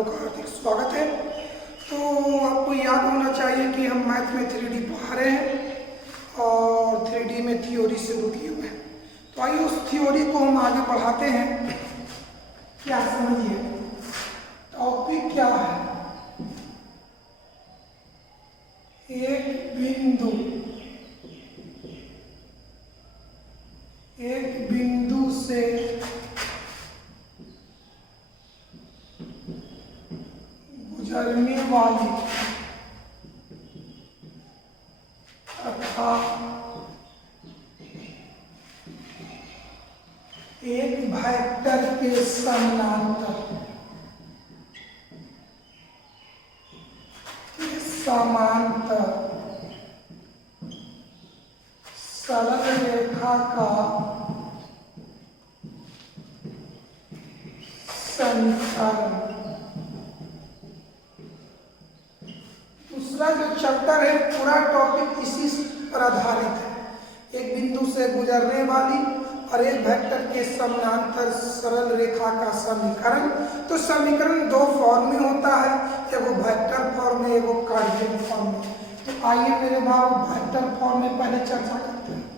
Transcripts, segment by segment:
लोग का हार्दिक स्वागत है। तो आपको याद होना चाहिए कि हम मैथ में 3D पढ़ा रहे हैं और 3D में थ्योरी से रुके हुए हैं। तो आइए उस थ्योरी को हम आगे बढ़ाते हैं। क्या समझिए, टॉपिक क्या है? एक बिंदु से गुजरने वाली तथा एक वेक्टर के समानांतर सरल रेखा का समीकरण। दूसरा जो चैप्टर है, पूरा टॉपिक इसी पर आधारित है। एक बिंदु से गुजरने वाली और एक वेक्टर के समानांतर सरल रेखा का समीकरण। तो समीकरण दो फॉर्म में होता है, एगो वेक्टर फॉर्म में, एगो कार्टेशियन फॉर्म में। तो आइए मेरे भाव वेक्टर फॉर्म में पहले चर्चा करते हैं।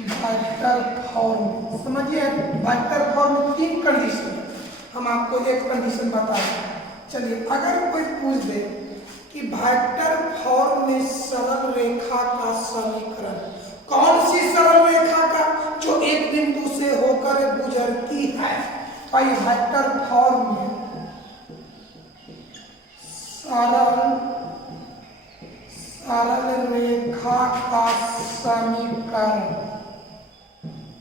वेक्टर फॉर्म समझिए, वेक्टर फॉर्म में तीन कंडीशन, हम आपको एक कंडीशन बता रहे हैं। चलिए, अगर कोई पूछ दे कि वेक्टर फॉर्म में सरल रेखा का समीकरण, कौन सी सरल रेखा का जो एक बिंदु से होकर गुजरती है, तो ये वेक्टर फॉर्म में सरल रेखा का समीकरण।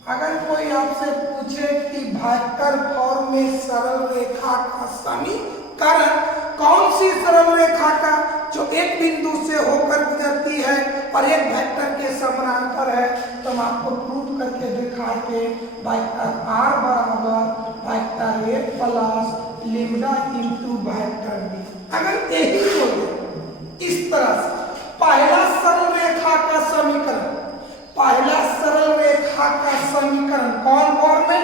अगर कोई आपसे पूछे कि वेक्टर फॉर्म में सरल रेखा का समीकरण, कौन सी सरल रेखा का जो एक बिंदु से होकर गुजरती है और एक वेक्टर के समानांतर है, तो हम आपको प्रूव करके दिखाएंगे। वेक्टर r बराबर vector a plus lambda into vector b। अगर यही बोले इस तरह से, पहला सरल रेखा का समीकरण, पहला सरल रेखा का समीकरण कौन फॉर्म में?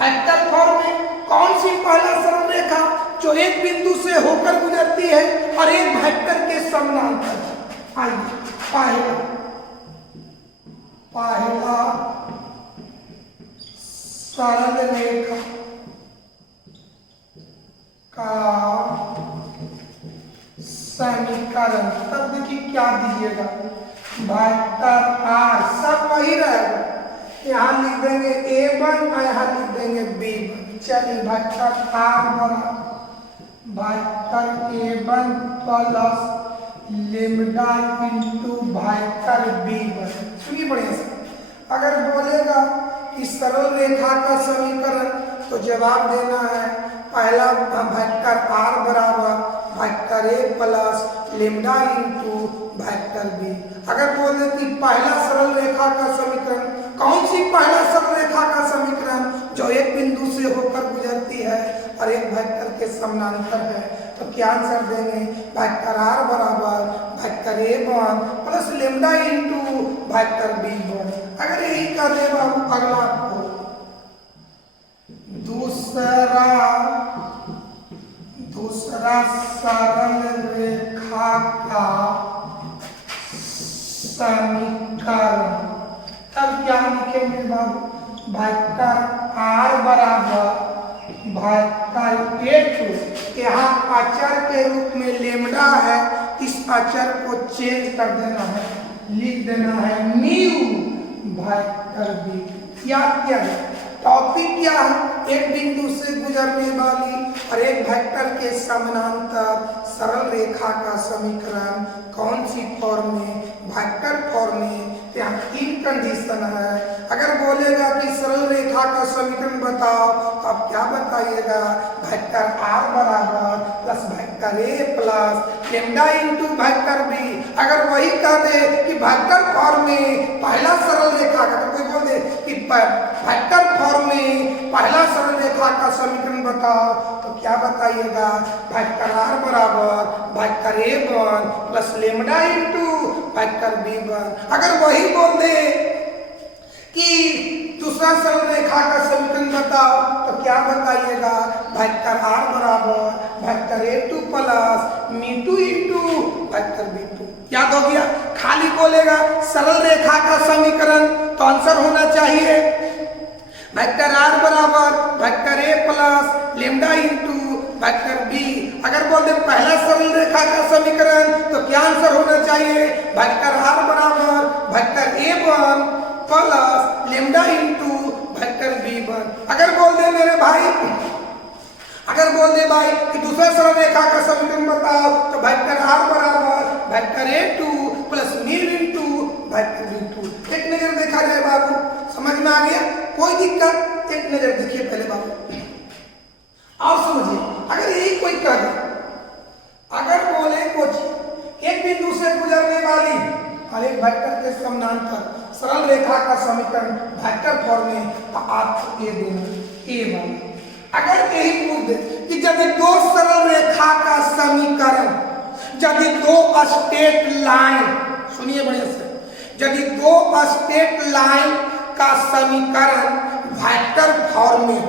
वेक्टर फॉर्म में। कौन सी पहला सरल रेखा जो एक बिंदु से होकर गुजरती है और एक वेक्टर के समानांतर? आइए, पहला सरल रेखा का समीकरण, तब देखिए क्या दीजिएगा, वेक्टर r, सब वही रहेगा। यहाँ लिख देंगे a1 और यहाँ लिख देंगे b1। चलिए, वेक्टर r बराबर vector a1 plus lambda into vector b1। सुनिए बढ़िया से, अगर बोलेगा कि सरल रेखा का समीकरण, तो जवाब देना है पहला वेक्टर r बराबर vector a plus lambda into vector b। अगर बोले कि पहला सरल रेखा का समीकरण, कौन सी पहला सरल रेखा का समीकरण जो एक बिंदु से होकर गुजरती है और एक वेक्टर के समानांतर है, तो क्या आंसर देंगे? वेक्टर r बराबर vector a1 plus lambda into vector b1। अगर यही कर दे बाबू, अगला को दूसरा सरल रेखा का समीकरण, तब क्या लिखेंगे बाबू? वेक्टर r बराबर वेक्टर a2, यहाँ अचर के रूप में लैम्डा है, इस अचर को चेंज कर देना है, लिख देना है म्यू वेक्टर b। याद किया है, टॉपिक क्या है? एक बिंदु से गुजरने वाली और एक वेक्टर के समानांतर सरल रेखा का समीकरण कौन सी फॉर्म में? वेक्टर फॉर्म में। यहाँ तीन कंडीशन है। अगर बोलेगा कि सरल रेखा का समीकरण बताओ, तो आप क्या बताइएगा? वेक्टर r बराबर plus vector a plus lambda into vector b। अगर वही कह दे कि वेक्टर फॉर्म में पहला सरल रेखा का, कोई बोल दे कि वेक्टर फॉर्म में पहला सरल रेखा का समीकरण बताओ, तो क्या बताइएगा? वेक्टर r बराबर vector a1 plus lambda into vector b1। अगर वही बोल दे कि दूसरा सरल रेखा का समीकरण बताओ, तो क्या बताइएगा? वेक्टर आर बराबर vector a two plus mu two into vector b two. याद हो गया? खाली बोलेगा सरल रेखा का समीकरण तो आंसर होना चाहिए वेक्टर आर बराबर vector a plus lambda into vector b. अगर बोल दे पहला सरल रेखा का समीकरण तो क्या आंसर होना चाहिए वेक्टर आर बराबर vector a one plus lambda into vector b one. अगर बोल दे मेरे भाई, अगर बोल दे भाई कि दूसरा सरल रेखा का समीकरण बताओ तो वेक्टर आर बराबर vector a two plus mu into vector b two. एक नजर देखा जाए बाबू, समझ में आ गया? कोई दिक्कत? एक नजर देखिए पहले बाबू और समझिए। अगर यही कोई कह दे, अगर बोले कुछ एक बिंदु से गुजरने वाली और एक वेक्टर के समानांतर सरल रेखा का समीकरण वेक्टर फॉर्म में तो आपको ये देना ए वाला। अगर यही पूछ दे कि यदि दो सरल रेखा का समीकरण, यदि दो स्ट्रेट लाइन, सुनिए बढ़िया से, यदि दो स्ट्रेट लाइन का समीकरण वेक्टर फॉर्म में,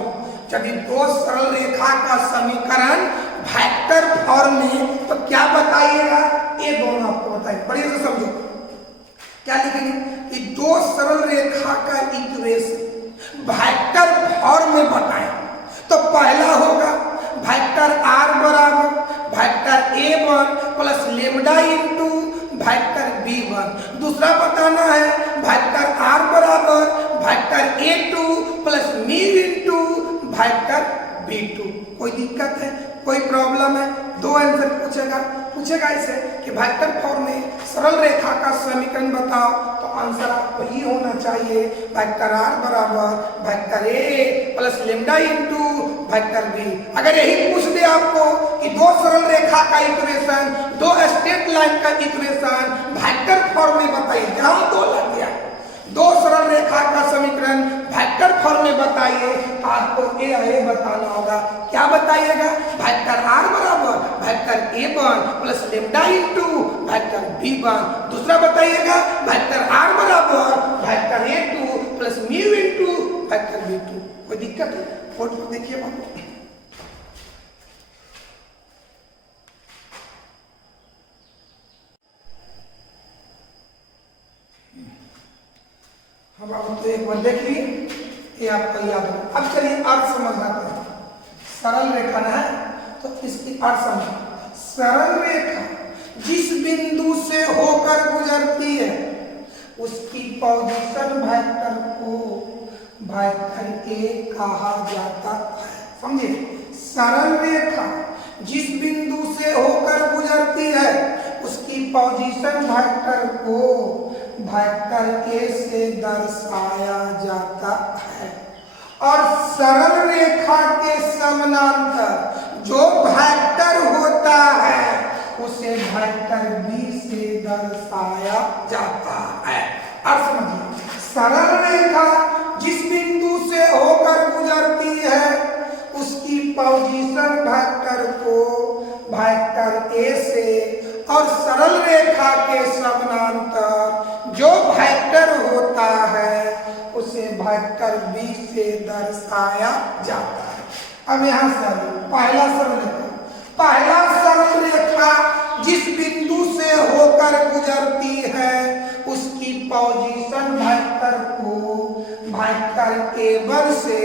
यदि दो सरल रेखा का समीकरण वेक्टर फॉर्म में तो क्या बताइएगा? ये दोनों आपको बताइए, बढ़िया से समझो। क्या लिखेंगे कि दो सरल रेखा का इक्वेशन वेक्टर फॉर्म में बताएं तो पहला होगा वेक्टर आर बराबर vector a one plus lambda into vector b one. दूसरा बताना है वेक्टर आर बराबर vector a two plus mu into vector b two. कोई दिक्कत है? कोई प्रॉब्लम है? दो आंसर पूछेगा इसे कि वेक्टर फॉर्म में सरल रेखा का समीकरण बताओ तो आंसर आपको ये होना चाहिए वेक्टर आर बराबर vector a plus lambda into vector b. अगर यही पूछ दे आपको कि दो सरल रेखा का इक्वेशन, दो स्ट्रेट लाइन का इक्वेशन वेक्टर फॉर्म में बताइए, जहां दो लग गया, दो सरल रेखा का समीकरण वेक्टर फॉर्म में बताइए, आपको ए बताना होगा। क्या बताइएगा? वेक्टर आर बराबर vector a one plus lambda into vector b one. दूसरा बताइएगा वेक्टर आर बराबर vector a two plus mu into vector b two. कोई दिक्कत है? फोटो देखिए बाबू। हम आप तो एक बार देख लिए, ये आपको याद हो। अब चलिए अर्थ समझ आते हैं। सरल रेखा ना है तो इसकी अर्थ समझ। सरल रेखा जिस बिंदु से होकर गुजरती है उसकी पोजीशन वेक्टर को वेक्टर ए कहा जाता है। समझिए, सरल रेखा जिस बिंदु से होकर गुजरती है उसकी पोजीशन वेक्टर को वेक्टर ए से दर्शाया जाता है और सरल रेखा के समानांतर जो वेक्टर होता है उसे वेक्टर बी से दर्शाया जाता है। अर्थ समझिए, सरल रेखा जिस बिंदु से होकर गुजरती है उसकी पोजीशन वेक्टर को वेक्टर ए से और सरल रेखा के समानांतर जो वेक्टर होता है उसे वेक्टर बी से दर्शाया जाता है। अब यहां से पहला सरल रेखा, पहला सरल रेखा जिस बिंदु से होकर गुजरती है उसकी पोजीशन वेक्टर को वेक्टर ए वन से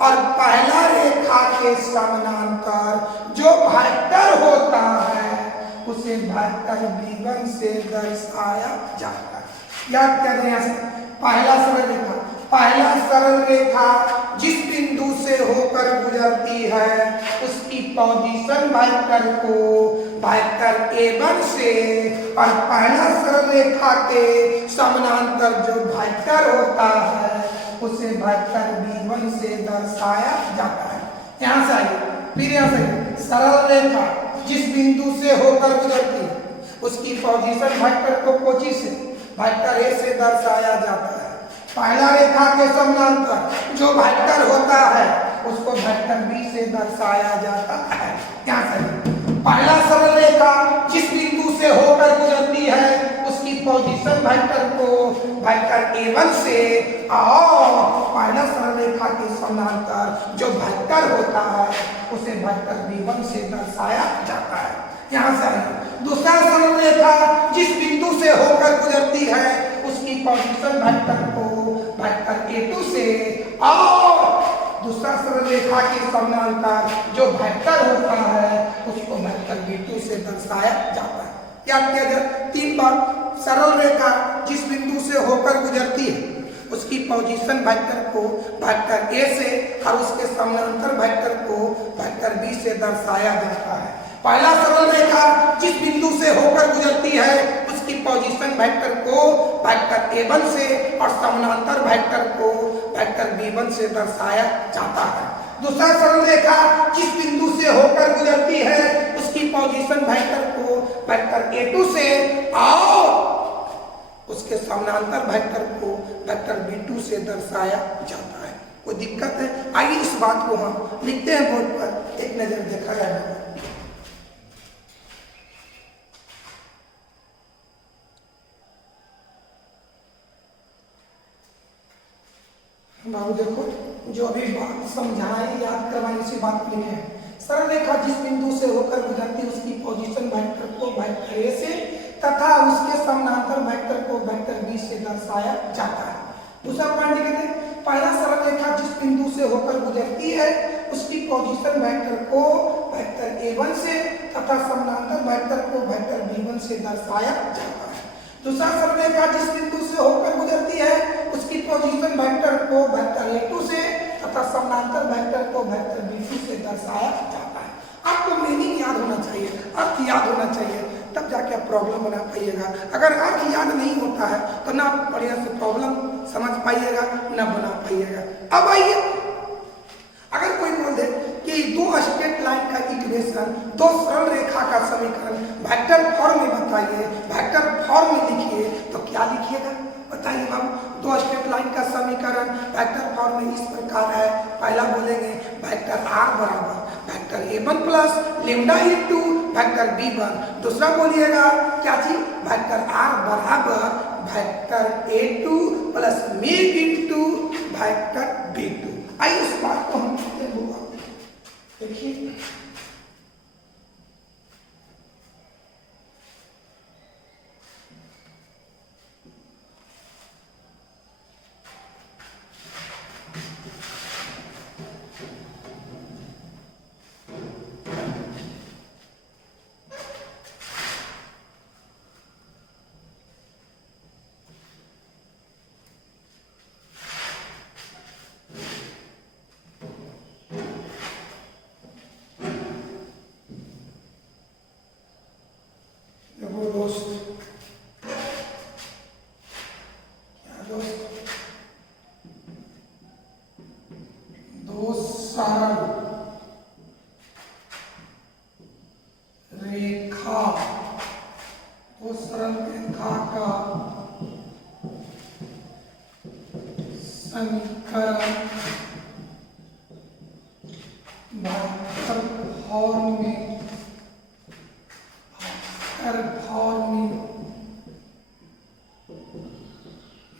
और पहला रेखा के समानांतर जो वेक्टर होता है उसे वेक्टर बी वन से दर्शाया जाता है। याद कर रहे हैं? पहला सरल रेखा, पहला सरल रेखा जिस बिंदु से होकर गुजरती है उसकी पोजीशन वेक्टर को वेक्टर ए वन से और पहला सरल रेखा के समानांतर जो वेक्टर होता है उसे वेक्टर बी वन से दर्शाया जाता है। यहाँ से आइए, फिर यहाँ से सरल रेखा जिस बिंदु से होकर गुजरती है उसकी पोजीशन वेक्टर को कोची से वेक्टर ए से दर्शाया जाता है। पहला रेखा के समानांतर जो वेक्टर होता है उसको वेक्टर बी से दर्शाया जाता है। यहाँ से पहला सरल रेखा जिस बिंदु से होकर गुजरती है उसकी पोजीशन वेक्टर को वेक्टर A1 से और पहला सरल रेखा के समानांतर जो वेक्टर होता है उसे वेक्टर B1 से दर्शाया जाता है। यहाँ से दूसरा सरल रेखा जिस बिंदु से होकर गुजरती है उसकी पोजीशन वेक्टर को वेक्टर A2 से और दूसरा सरल रेखा के समानांतर जो वेक्टर होता है उसको वेक्टर B2 से दर्शाया जाता है। याद किया जाए 3 बार। सरल रेखा जिस बिंदु से होकर गुजरती है उसकी पोजीशन वेक्टर को वेक्टर A से और उसके समानांतर वेक्टर को वेक्टर B से दर्शाया जाता है। पहला सरल रेखा जिस बिंदु से होकर गुजरती है उसकी पोजीशन वेक्टर को वेक्टर A1 से और समानांतर वेक्टर को वेक्टर B1 से दर्शाया जाता है। दूसरा सरल रेखा जिस बिंदु से होकर गुजरती है उसकी पोजीशन वेक्टर को वेक्टर A2 से और उसके समानांतर वेक्टर को वेक्टर B2 से दर्शाया जाता है। कोई दिक्कत है? आइए इस बात को हम लिखते हैं बोर्ड पर, एक नजर देखा जाए। बाबू देखो जो अभी बात समझाई याद करवाई उसी बात लिखे हैं। सरल रेखा जिस बिंदु से होकर गुजरती है उसकी पोजीशन वेक्टर को वेक्टर A से तथा उसके समानांतर वेक्टर को वेक्टर B से दर्शाया जाता है। दूसरा पॉइंट कहते हैं पहला सरल रेखा जिस बिंदु से होकर गुजरती है उसकी पोजीशन वेक्टर को वेक्टर A1 से तथा समानांतर वेक्टर को वेक्टर B1 से दर्शाया जाता है। दूसरा सरल रेखा जिस बिंदु से होकर गुजरती है उसकी पोजीशन वेक्टर को वेक्टर A2 से तथा समानांतर वेक्टर को वेक्टर B2 से दर्शाया जाता है। आपको मीनिंग याद होना चाहिए, अर्थ याद होना चाहिए, तब जाके आप प्रॉब्लम बना पाइएगा। अगर अर्थ याद नहीं होता है तो ना बढ़िया से प्रॉब्लम समझ पाइएगा ना बना पाइएगा। अब आइए अगर कोई बोल दे कि दो स्ट्रेट लाइन का इक्वेशन, दो सरल रेखा का समीकरण वेक्टर फॉर्म में बताइए, वेक्टर फॉर्म में लिखिए, तो क्या लिखिएगा बताइए बाबू। दो स्ट्रेट लाइन का समीकरण वेक्टर फॉर्म में इस प्रकार है। पहला बोलेंगे वेक्टर R बराबर vector A1 plus lambda into vector B1। दूसरा बोलिएगा क्या चीज, वेक्टर R बराबर vector A2 plus mu into vector B2। आइए इस बात को हम देखिए।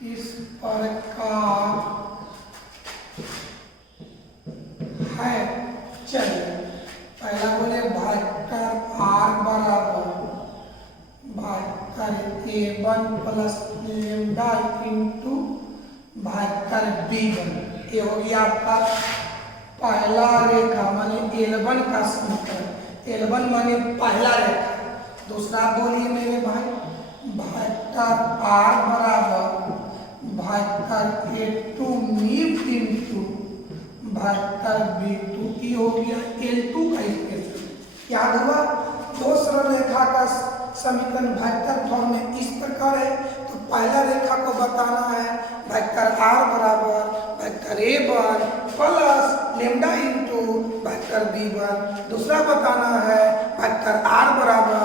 इस प्रकार है। चलिए पहला बोले वेक्टर R बराबर vector A1 plus lambda into vector B1। ये हो गया आपका पहला रेखा माने L1 का समीकरण। L1 माने पहला रेखा। दूसरा बोलिए मेरे भाई वेक्टर R बराबर वेक्टर A2 मीप इंटू वेक्टर B2। ये हो गया L2 का इक्वेशन। याद हुआ? दो सरल रेखा का समीकरण वेक्टर फॉर्म में इस प्रकार है। तो पहला रेखा को बताना है वेक्टर R बराबर vector A1 plus lambda into vector B1। दूसरा बताना है वेक्टर R बराबर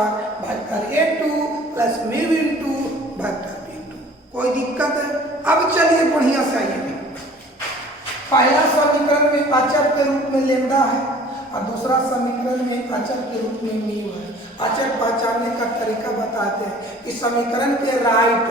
वेक्टर A2 प्लस मीव इंटू वेक्टर B2। कोई दिक्कत है? अब चलिए बढ़िया से आइए। पहला समीकरण में अचर के रूप में लेमडा है और दूसरा समीकरण में अचर के रूप में मीव है। अचर पहचानने का तरीका बताते हैं कि समीकरण के राइट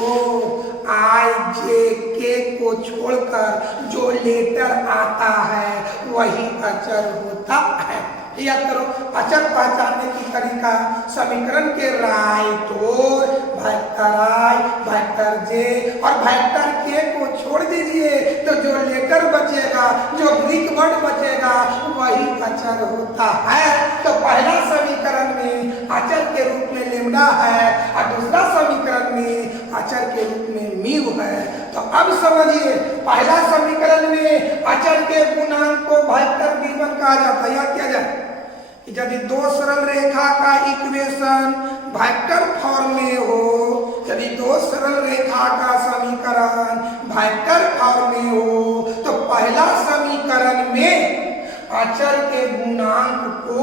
ओर आई जे के को छोड़कर जो लेटर आता है वही अचर होता है। याद करो, अचर पहचानने की तरीका समीकरण के राइट ओर वेक्टर आई, वेक्टर जे और वेक्टर के को छोड़ दीजिए तो जो लेटर बचेगा, जो ग्रीक वर्ड बचेगा वही अचर होता है। तो पहला समीकरण में अचर के रूप में लेम्डा है और दूसरा समीकरण में अचर के रूप में म्यू है। तो अब समझिए, पहला समीकरण में अचर के गुणांक को वेक्टर v1 कहा जाता है। याद किया जाए कि यदि दो सरल रेखा का इक्वेशन वेक्टर फॉर्म में हो, यदि दो सरल रेखा का समीकरण वेक्टर फॉर्म में हो, तो पहला समीकरण में अचर के गुणांक को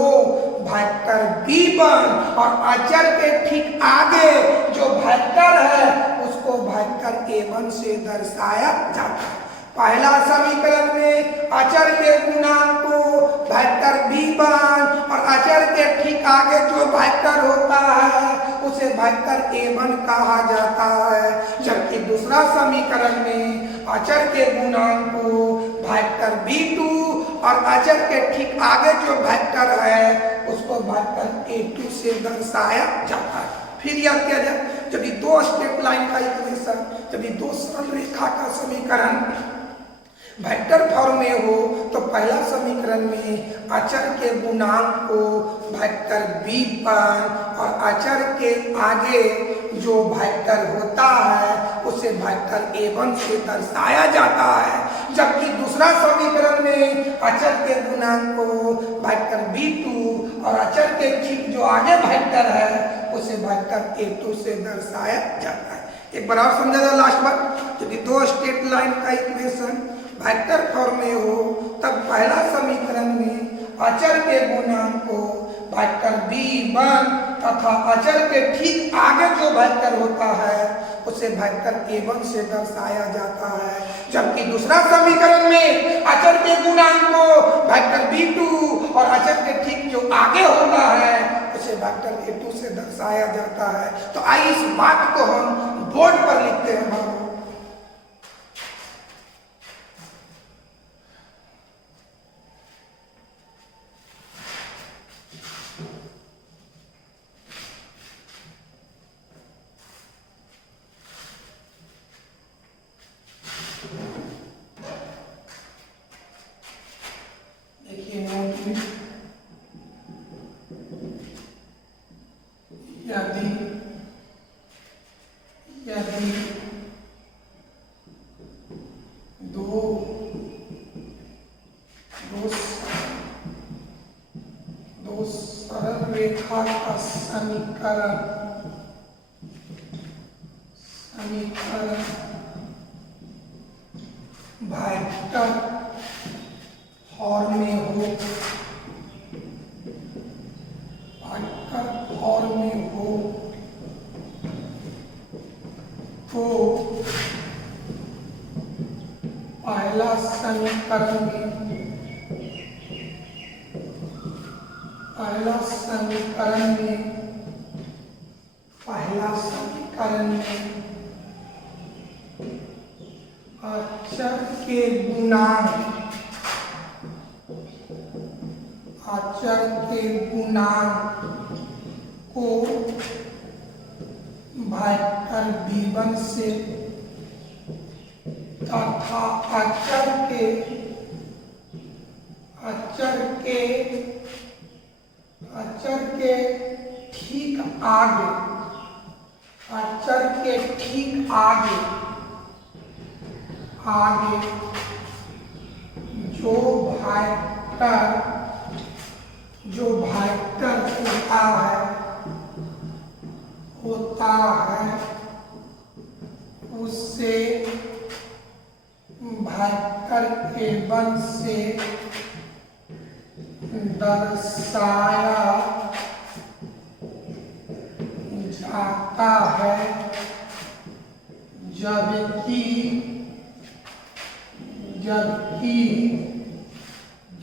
वेक्टर v1 और अचर के ठीक आगे जो वेक्टर है उसको वेक्टर a1 से दर्शाया जाता है। पहला समीकरण में अचर के गुणांक को वेक्टर v1 और अचर के ठीक आगे जो वेक्टर होता है उसे वेक्टर a1 कहा जाता है, जबकि दूसरा समीकरण में अचर के गुणांक को वेक्टर v2 और अचर के ठीक आगे जो वेक्टर है उसको वेक्टर a2 से दर्शाया जाता है। फिर याद किया जाए, यदि दो स्ट्रेट लाइन का इक्वेशन, यदि दो सरल रेखा का समीकरण वेक्टर फॉर्म में हो तो पहला समीकरण में अचर के गुणांक को वेक्टर v1 और अचर के आगे जो वेक्टर होता है उसे वेक्टर a1 से दर्शाया जाता है, जबकि दूसरा समीकरण में अचर के गुणांक को वेक्टर v2 और अचर के ठीक जो आगे वेक्टर है उसे वेक्टर a2 से दर्शाया जाता है। एक बार और समझा जाए लास्ट बार, यदि दो स्ट्रेट लाइन का इक्वेशन वेक्टर फॉर्म में हो तब पहला समीकरण में अचर के गुणांक को वेक्टर v1 तथा अचर के ठीक आगे जो वेक्टर होता है उसे वेक्टर a1 से दर्शाया जाता है, जबकि दूसरा समीकरण में अचर के गुणांक को वेक्टर v2 और अचर के ठीक जो आगे होता है उसे वेक्टर a2 से दर्शाया जाता है। तो आइए इस बात को हम बोर्ड पर लिखते हैं। बाबू दो सरल रेखा का समीकरण वेक्टर फॉर्म में हो, तो पहला समीकरण में अचर के गुणांक को वेक्टर v1 से तथा अचर के ठीक आगे जो वेक्टर होता है उससे वेक्टर a1 से दर्शाया जाता है, जबकि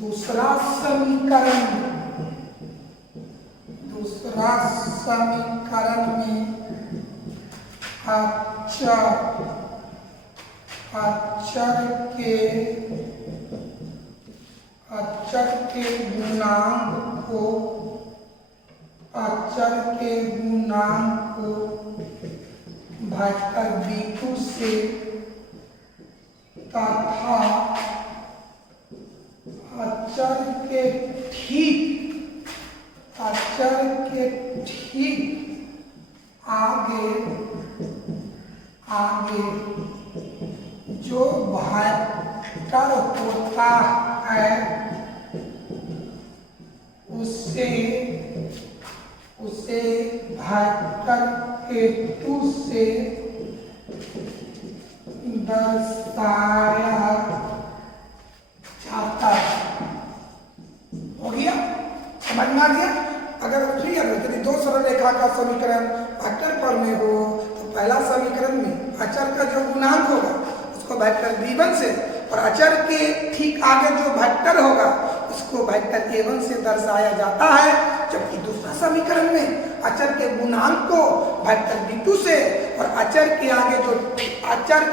दूसरा समीकरण दूसरा समीकरण में अचर के गुणांक को वेक्टर v2 से तथा अचर के ठीक आगे जो वेक्टर होता है उसे वेक्टर a2 से दर्शाया जाता है। हो गया? समझ में आ गया? अगर क्लियर हो, यदि दो सरल रेखा का समीकरण वेक्टर फॉर्म में हो तो पहला समीकरण में अचर का जो गुणांक होगा उसको वेक्टर v1 से, और अचर के ठीक आगे जो वेक्टर होगा उसको वेक्टर a1 से दर्शाया जाता है, जबकि दूसरा समीकरण में अचर के गुणांक को वेक्टर v2 से और अचर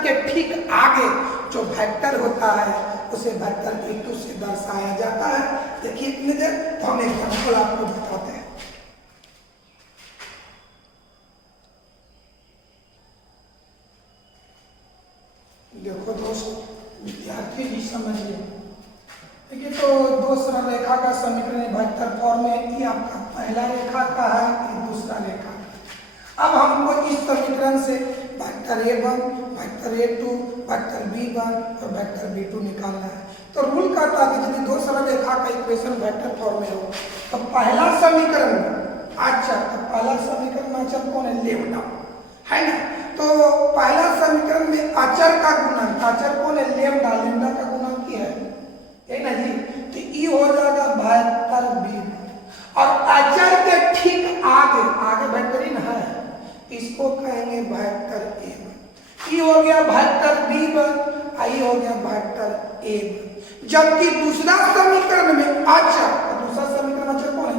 के ठीक आगे जो वेक्टर होता है उसे वेक्टर v2 से दर्शाया जाता है। देखिए इतनी देर तो हम एग्जाम्पल आपको बताते हैं। देखो दोस्तों, विद्यार्थी भी समझिए। देखिए तो दो सरल रेखा का समीकरण वेक्टर फॉर्म में, ये आपका पहला रेखा का है, ये दूसरा रेखा का। अब हमको इस समीकरण से vector a1, vector a2, vector b1 और वेक्टर b2 निकालना है। तो रूल कहता है कि यदि दो सरल रेखा का इक्वेशन वेक्टर फॉर्म में हो तो पहला समीकरण अचर कौन है? लेम्डा, है ना? तो पहला समीकरण में अचर का गुणांक, अचर कौन है? लेम्डा का गुणांक क्या है ना जी? तो ई हो जाएगा वेक्टर b, और अचर के ठीक आगे वेक्टर ही ना है, इसको कहेंगे वेक्टर a1। ई हो गया वेक्टर b1, आई हो गया वेक्टर a1। जबकि दूसरा समीकरण में अचर कौन है?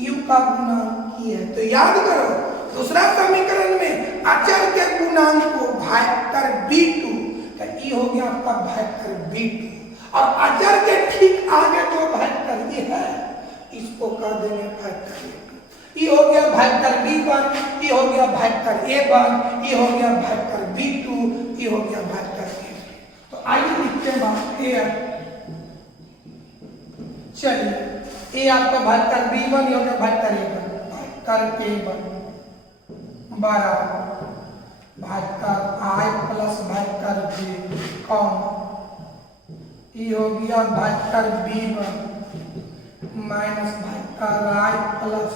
u का गुणांक की है। तो याद करो, दूसरा समीकरण में अचर के गुणांक को वेक्टर b2, तो ई हो गया आपका वेक्टर b2, और अचर के ठीक आगे जो वेक्टर ये है इसको कर देंगे वेक्टर a2। ये हो गया वेक्टर b1, ये हो गया वेक्टर a1, ये हो गया वेक्टर b2, ये हो गया वेक्टर a2। तो आइए लिखते हैं बात a। चलिए, ये आपका वेक्टर b1, ये हो गया वेक्टर a1, वेक्टर a1 बराबर vector i plus vector j comma, ये हो गया vector b1 minus vector i plus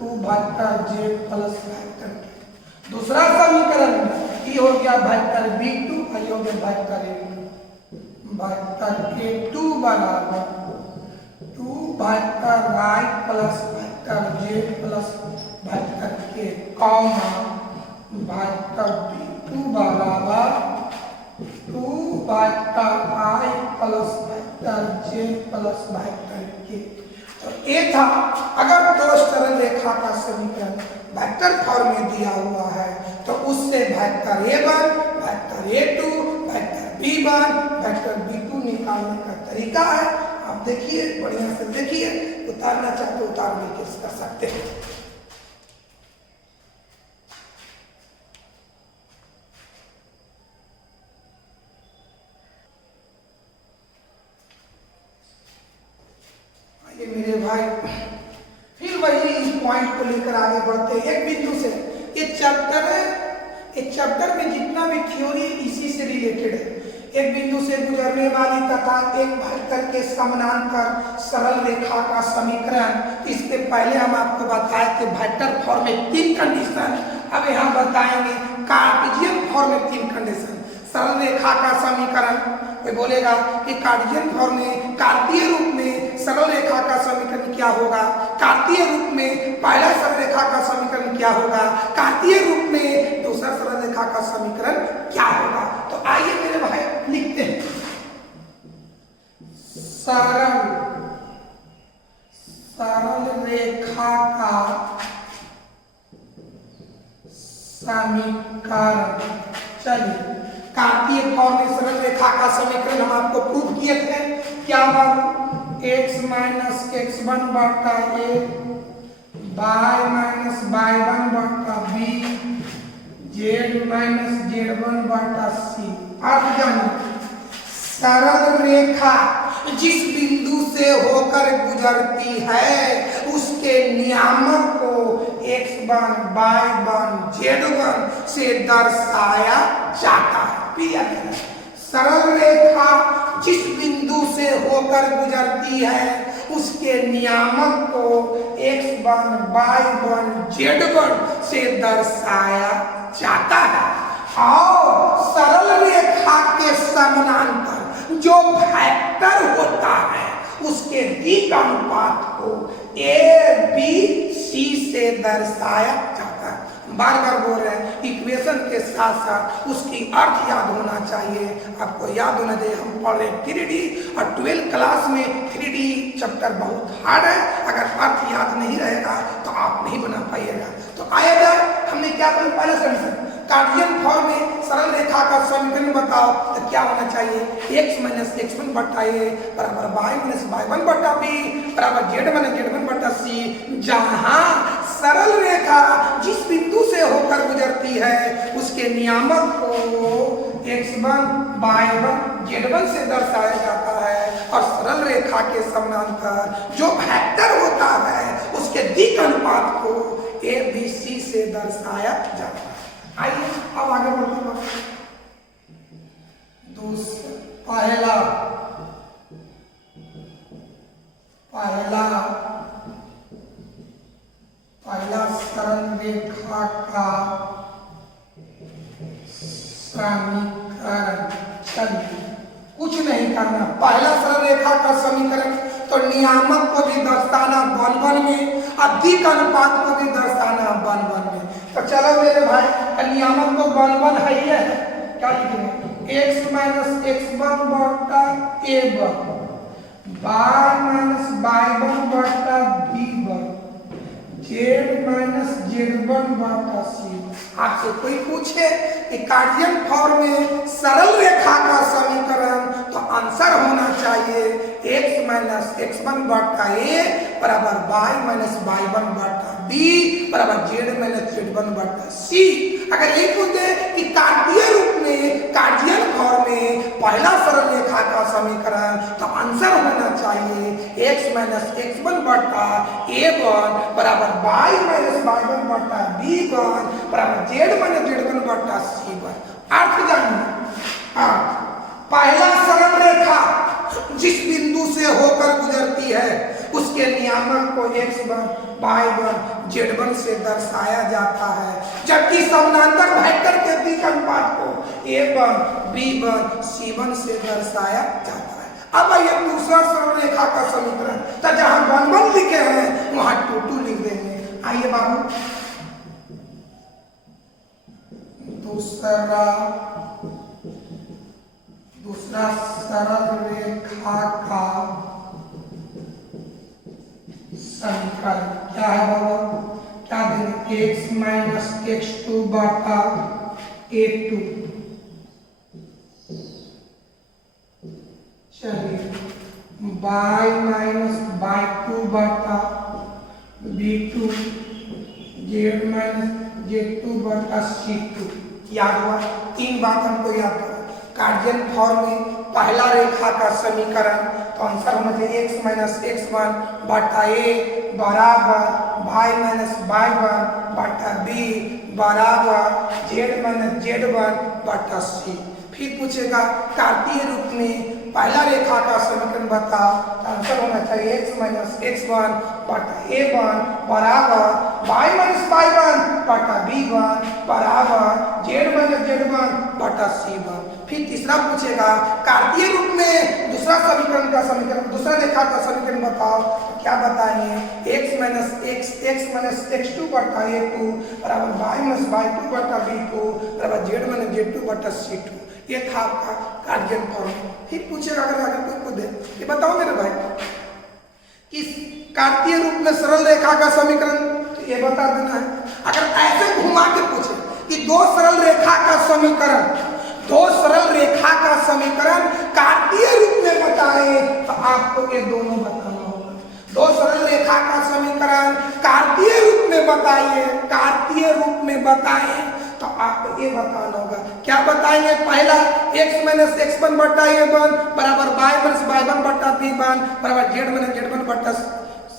2 vector j plus vector k। दूसरा समीकरण ये हो गया वेक्टर b2, ये हो गया वेक्टर a2, वेक्टर a2 बराबर 2 vector i plus vector j plus vector k comma vector b2 बराबर 2 vector i plus vector j plus vector k। तो ये था, अगर दो सरल रेखा का समीकरण वेक्टर फॉर्म में दिया हुआ है तो उससे vector a1, vector a2, vector b1, vector b2 निकालने का तरीका है। आप देखिए, बढ़िया से देखिए, उतारना चाहते उतार भी कर सकते हैं। मेरे भाई फिर वही इस पॉइंट को लेकर आगे बढ़ते हैं। एक बिंदु से ये चैप्टर में जितना भी थ्योरी इसी से रिलेटेड है। एक बिंदु से गुजरने वाली तथा एक वेक्टर के समानांतर सरल रेखा का समीकरण। इसके पहले हम आपको बताए थे वेक्टर फॉर्म में 3 कंडीशन, अब यहाँ बताएंगे कार्टेशियन फॉर्म में 3 कंडीशन। सरल रेखा का समीकरण कोई बोलेगा कि कार्टेशियन फॉर्म में कार्तीय रूप में सरल रेखा का समीकरण क्या होगा, कार्तीय रूप में पहला सरल रेखा का समीकरण क्या होगा, कार्तीय रूप में दूसरा सरल रेखा का समीकरण क्या होगा। तो आइए मेरे भाई लिखते हैं। सरल सरल रेखा का समीकरण। चलिए कार्तीय फॉर्म में सरल रेखा का समीकरण हम आपको प्रूव किए थे। क्या बाबू x माइनस एक्स वन बटा a y minus y one बटा b z minus z one बटा सी। आप जानिए सरल रेखा जिस बिंदु से होकर गुजरती है उसके नियामक को x1 y1 z1 से दर्शाया जाता है। सरल रेखा जिस बिंदु से होकर गुजरती है उसके नियामक को x1 y1 z1 से दर्शाया जाता है। और सरल रेखा के समानांतर जो वेक्टर होता है उसके दिक् अनुपात को ए बी सी से दर्शाया जाता है। बार बार बोल रहे हैं इक्वेशन के साथ साथ उसकी अर्थ याद होना चाहिए। आपको याद होना चाहिए हम पढ़ रहे 3D और 12th क्लास में 3D चैप्टर बहुत हार्ड है। अगर अर्थ याद नहीं रहेगा तो आप नहीं बना पाइएगा। तो आएगा हमने क्या पढ़ा पहले समीकरण कार्टियन फॉर्म में सरल रेखा का समीकरण बताओ तो क्या होना चाहिए x माइनस एक्स वन बटा ए बराबर y माइनस वाई वन बटा बी बराबर जेड माइनस जेड वन बटा सी। जहां सरल रेखा जिस बिंदु से होकर गुजरती है उसके नियामक को x1 y1 z1 से दर्शाया जाता है और सरल रेखा के समानांतर जो वेक्टर होता है उसके दिक् अनुपात को ए बी सी से दर्शाया जाता है। आइए अब आगे बढ़ते हैं। पहला सरल रेखा का समीकरण। चलिए कुछ नहीं करना। पहला सरल रेखा का समीकरण तो नियामक को भी दर्शाना 1 में और दिक् अनुपात को भी दर्शाना 1 में। तो चलो मेरे भाई नियामक को 1 है ही है। क्या लिखेंगे x माइनस एक्स वन बटा a one y minus y one बटा b one z minus z one बटा सी। आपसे कोई पूछे कि कार्टियन फॉर्म में सरल रेखा का समीकरण तो आंसर होना चाहिए x माइनस एक्स वन बटा ए बराबर y माइनस वाई वन बटा बी बराबर जेड माइनस जेड वन बटा सी। अगर यही पूछे कि कार्तीय रूप में कार्टियन फॉर्म में पहला सरल रेखा का समीकरण तो आंसर होना चाहिए x माइनस एक्स वन बटा ए वन बराबर y माइनस वाई वन बटा बी वन बराबर जेड माइनस जेड वन बटा सी वन। अर्थ जानिए पहला सरल रेखा जिस बिंदु से होकर गुजरती है उसके नियामक को x1 y1 z1 से दर्शाया जाता है जबकि समानांतर वेक्टर के दिक् अनुपात को a1 b1 c1 से दर्शाया जाता है। अब ये दूसरा सरल रेखा का समीकरण तो जहां 1 लिखे हैं वहां 2 लिख देंगे। आइए बाबू दूसरा सरल रेखा का समीकरण क्या है बाबा? क्या देंगे x माइनस एक्स टू बटा ए टू। चलिए y माइनस वाई टू बटा b two z minus z two बटा सी टू। याद हुआ? 3 बात हमको याद करो। कार्टियन फॉर्म में पहला रेखा का समीकरण तो आंसर होना चाहिए x माइनस एक्स वन बटा ए बराबर y माइनस वाई वन बटा बी बराबर जेड माइनस जेड वन बटा सी। फिर पूछेगा कार्तीय रूप में पहला रेखा का समीकरण बताओ तो आंसर होना चाहिए x माइनस एक्स वन बटा ए वन बराबर y माइनस वाई वन बटा बी वन बराबर जेड माइनस जेड वन बटा सी वन। फिर तीसरा पूछेगा कार्तीय रूप में दूसरा रेखा का समीकरण बताओ तो क्या बताएंगे x माइनस एक्स टू बटा ए टू बराबर y माइनस वाई टू बटा बी टू बराबर जेड माइनस जेड टू बटा सी टू। ये था आपका कार्टियन फॉर्म। फिर पूछेगा अगर आगे कोई पूछे ये बताओ मेरे भाई कि कार्तीय रूप में सरल रेखा का समीकरण, तो ये बता देना है। अगर ऐसे घुमा के पूछे कि दो सरल रेखा का समीकरण कार्तीय रूप में बताएं, तो आपको ये दोनों बताना होगा। दो सरल रेखा का समीकरण कार्तीय रूप में बताएं, तो आपको ये बताना होगा। क्या बताएंगे? पहला x माइनस x1 बट्टा a1 बराबर y माइनस y1 बट्टा b1 बराबर z माइनस z1 बट्टा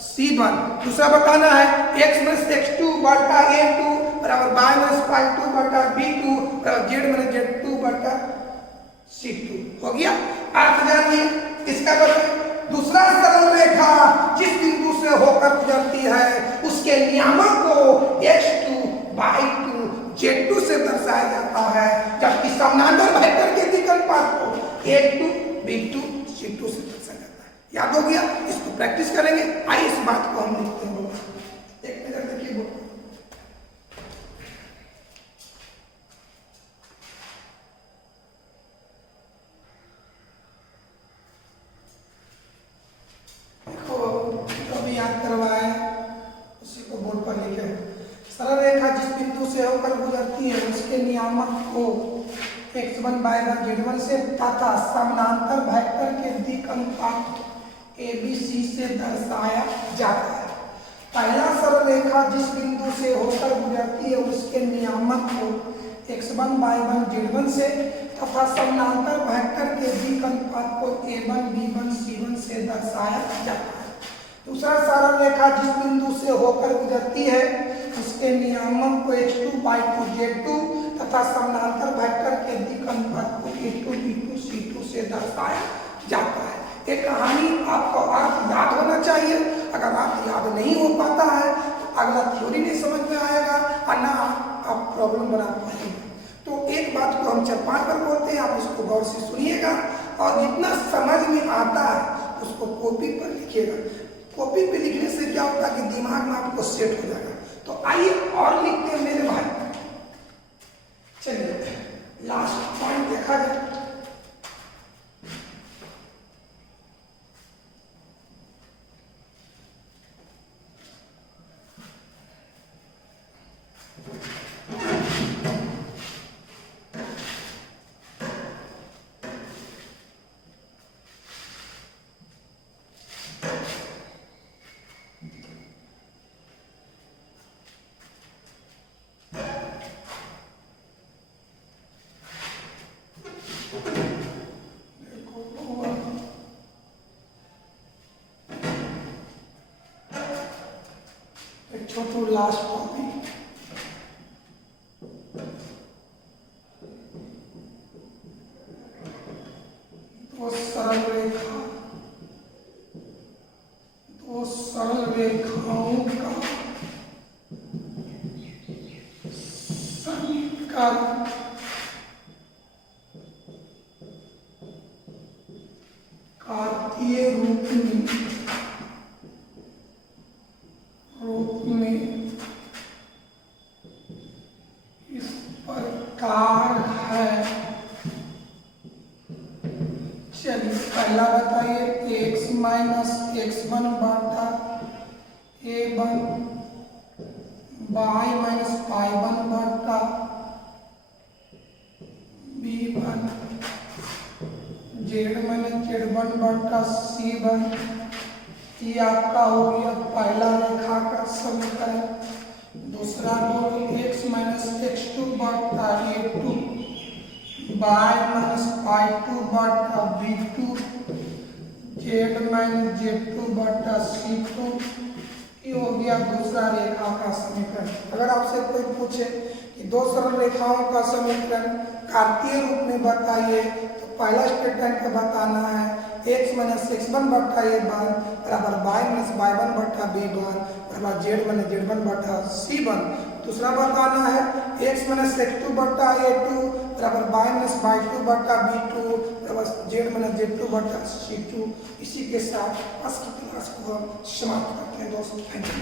c1। दूसरा बताना है x माइनस x2 बट्टा a2 बराबर y माइनस y2 बट्टा b2 बराबर z माइनस z2 बट्टा c2। हो गया? अर्थ जानिए इसका। दूसरा सरल रेखा जिस बिंदु से होकर गुजरती है उसके नियामक को x2 y2 z2 से दर्शाया जाता है, जबकि समानांतर वेक्टर के दिक् अनुपात को a2 b2 c2 से दर्शाया जाता है। याद हो गया? इसको प्रैक्टिस करेंगे। आइए इस बात को हम लिखते हैं। एक नजर देखिए बोर्ड। याद करवाए उसी को बोर्ड पर लिखे। सरल रेखा जिस बिंदु से होकर गुजरती है उसके नियामक को x1 y1 z1 से तथा समानांतर वेक्टर के दिक् अनुपात abc से दर्शाया जाता है। पहला सरल रेखा जिस बिंदु से होकर गुजरती है उसके नियामक को x1 y1 z1 से तथा समानांतर वेक्टर के दिक् अनुपात को a1 b1 c1 से दर्शाया जाता है। दूसरा सरल रेखा जिस बिंदु से होकर गुजरती है उसके नियामक को x2 y2 z2 तथा समानांतर वेक्टर के दिक् अनुपात को a2 b2 c2 से दर्शाया जाता है। ये कहानी आपको अर्थ याद होना चाहिए। अगर अर्थ याद नहीं हो पाता है तो अगला थ्योरी नहीं समझ में आएगा और ना आप प्रॉब्लम बना पाएंगे। तो एक बात को हम 4-5 बार बोलते हैं, आप इसको गौर से सुनिएगा और जितना समझ में आता है उसको कॉपी पर लिखिएगा। कॉपी पे लिखने से क्या होता है कि दिमाग में आपको सेट हो जाएगा। तो आइए और लिखते हैं मेरे भाई। चलिए लास्ट पॉइंट देखा जाए। छोटू लास्ट कॉपी। दो सरल रेखाओं का समीकरण कार्तीय रूप में इस प्रकार है। चलिए पहला बताइए x माइनस x1 बटा a1 y माइनस y1 बटा b1 z माइनस z1 बटा c1। ये आपका हो गया पहला रेखा का समीकरण। दूसरा बोल x माइनस x2 बटा a2 y माइनस y2 बटा b2 z माइनस z2 बटा c2। ये हो गया दूसरा रेखा का समीकरण। अगर आपसे कोई पूछे कि दो सरल रेखाओं का समीकरण कार्तीय रूप में बताइए, तो पहला स्टेटमेंट का बताना है x माइनस x1 बटा a1 बराबर y माइनस y1 बटा b1 बराबर z माइनस z1 बटा c1। दूसरा बताना है x माइनस x2 बटा a2 बराबर y माइनस y2 बटा b2 बराबर z माइनस z2 बटा c2। इसी के साथ आज की क्लास को हम समाप्त करते हैं दोस्तों। Thank you.